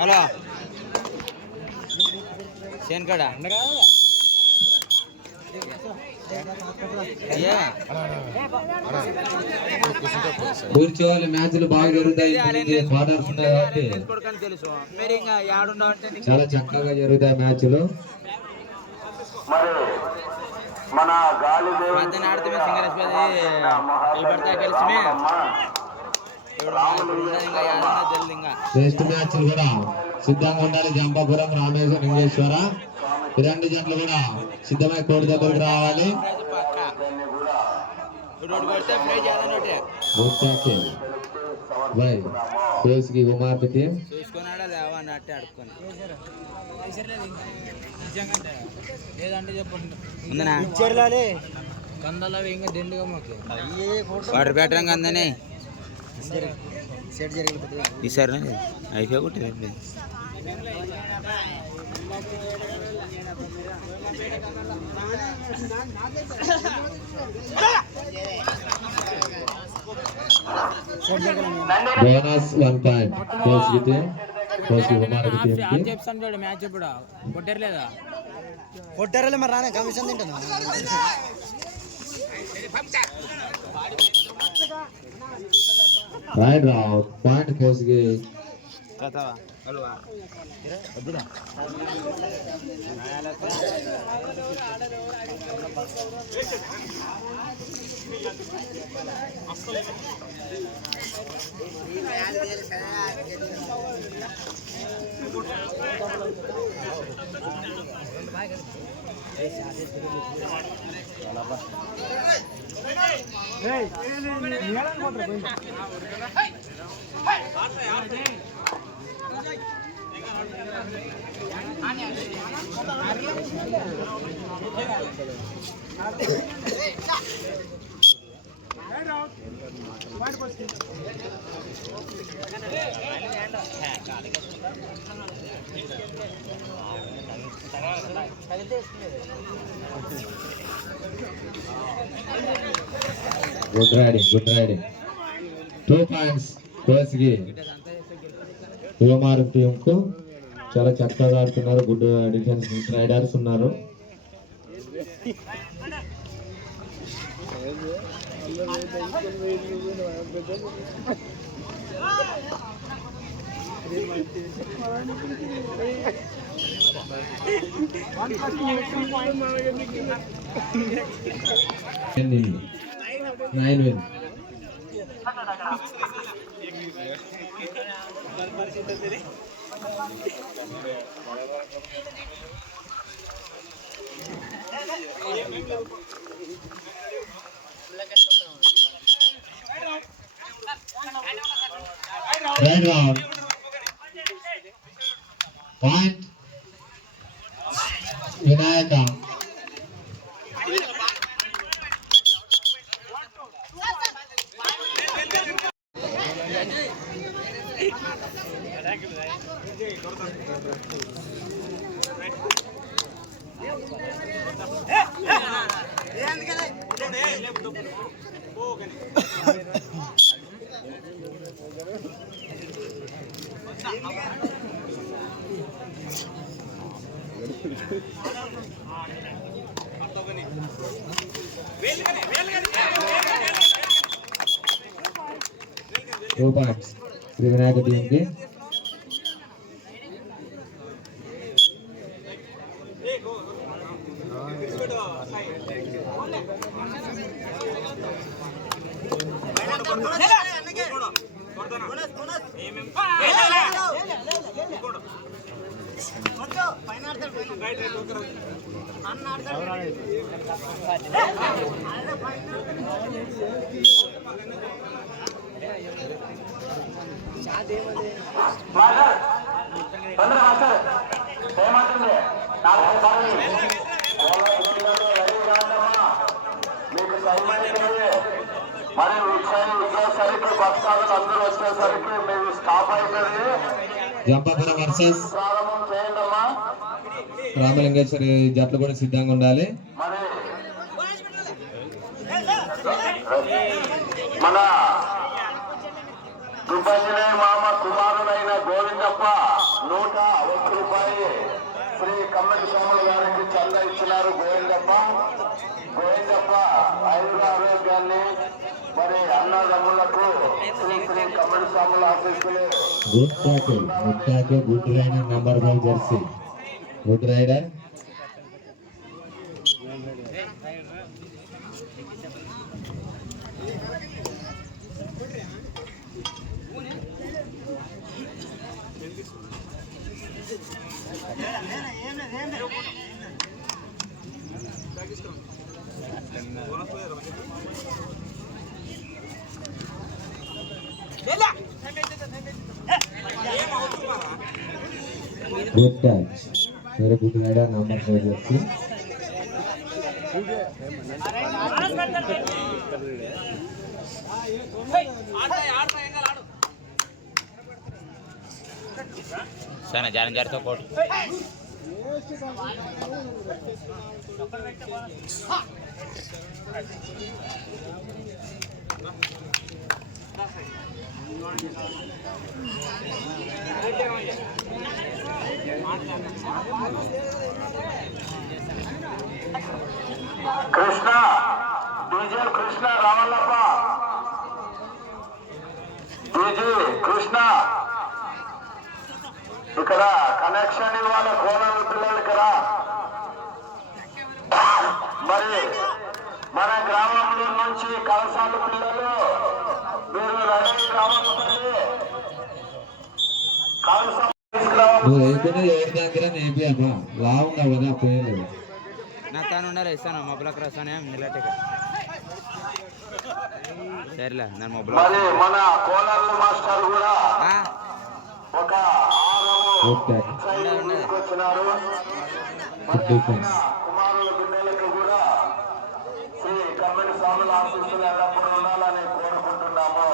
Hello సేన్కాడ కూర్చోవాలి. మ్యాచ్లు బాగా జరుగుతాయి, క్వార్టర్స్ ఉన్నాయి కాబట్టి చాలా చక్కగా జరుగుతాయి మ్యాచ్లు. టెస్ట్ మ్యాచ్లు కూడా సిద్ధంగా ఉండాలి. జంపాపురం, రామేశ్వరం, లింగేశ్వర ఈ రెండు జట్లు కూడా సిద్ధమై కోడి దగ్గరికి రావాలి. కుమార్ టీం వాటర్ బ్యాటరీ అందని ఈసారి అయిపోయి ఒకటి bonus 1 point Koski team, Koski Kumar team కి. చెప్తాను చూడు మ్యాచ్ ఇప్పుడు కొట్టర్లేదా? కొట్టారలే మరి రానే కమిషన్ తింటున్నా. రైట్ రావ్ point Koski. Good raiding 2 points Koski Kumar team కు. చాలా చక్కగా ఆడుతున్నారు. గుడ్ డిఫెన్స్, గుడ్ రైడర్స్ ఉన్నారు. Nine win. Red round. Point. Vinayaka. Two points. Vinayaka team ke. Jampapuram versus Ramalingeshwari జట్లు కూడా సిద్ధంగా ఉండాలి. మన దుబ్బంజనే మామ కుమారుడైన గోవిందప్ప 101 రూపాయలు శ్రీ కమ్మటి స్వాముల గారికి చందా ఇచ్చినారు. గోవిందప్ప ఆరోగ్యాన్ని మరి అన్నదమ్ములకు శ్రీ శ్రీ కమ్మటి స్వాముల ఆశీస్సులు. Good tackle good raider number 5 jersey good raider. Good catch. Very good rider, number 5 jersey. sana jalan jarto kot Krishna DJ Krishna Ramallappa DJ Krishna ఇక్కడ కనెక్షన్ ఇవ్వాలి కోనల పిల్లలు ఇక్కడ. మరి మన గ్రామంలో నుంచి కలసాల పిల్లలు మీరు రెడీ కావాలి. కలసం నువ్వు వేసుకునే ఎవరి దగ్గర నేర్పియమ్మా లావుండవు కదా పోయలేదు. నా తాను ఉండాలి ఇస్తాను మొబైల్కి రాస్తానే నిలటగా సరేలే నన్ను మొబైల్ మరి మన కోనల మాస్టర్ కూడా ఒక తీసుకొచ్చినారు. కుమారుల బిడ్డలకు కూడా శ్రీ కమ్మటి స్వాముల ఆశీస్సులు ఎల్లప్పుడూ ఉండాలని కోరుకుంటున్నాము.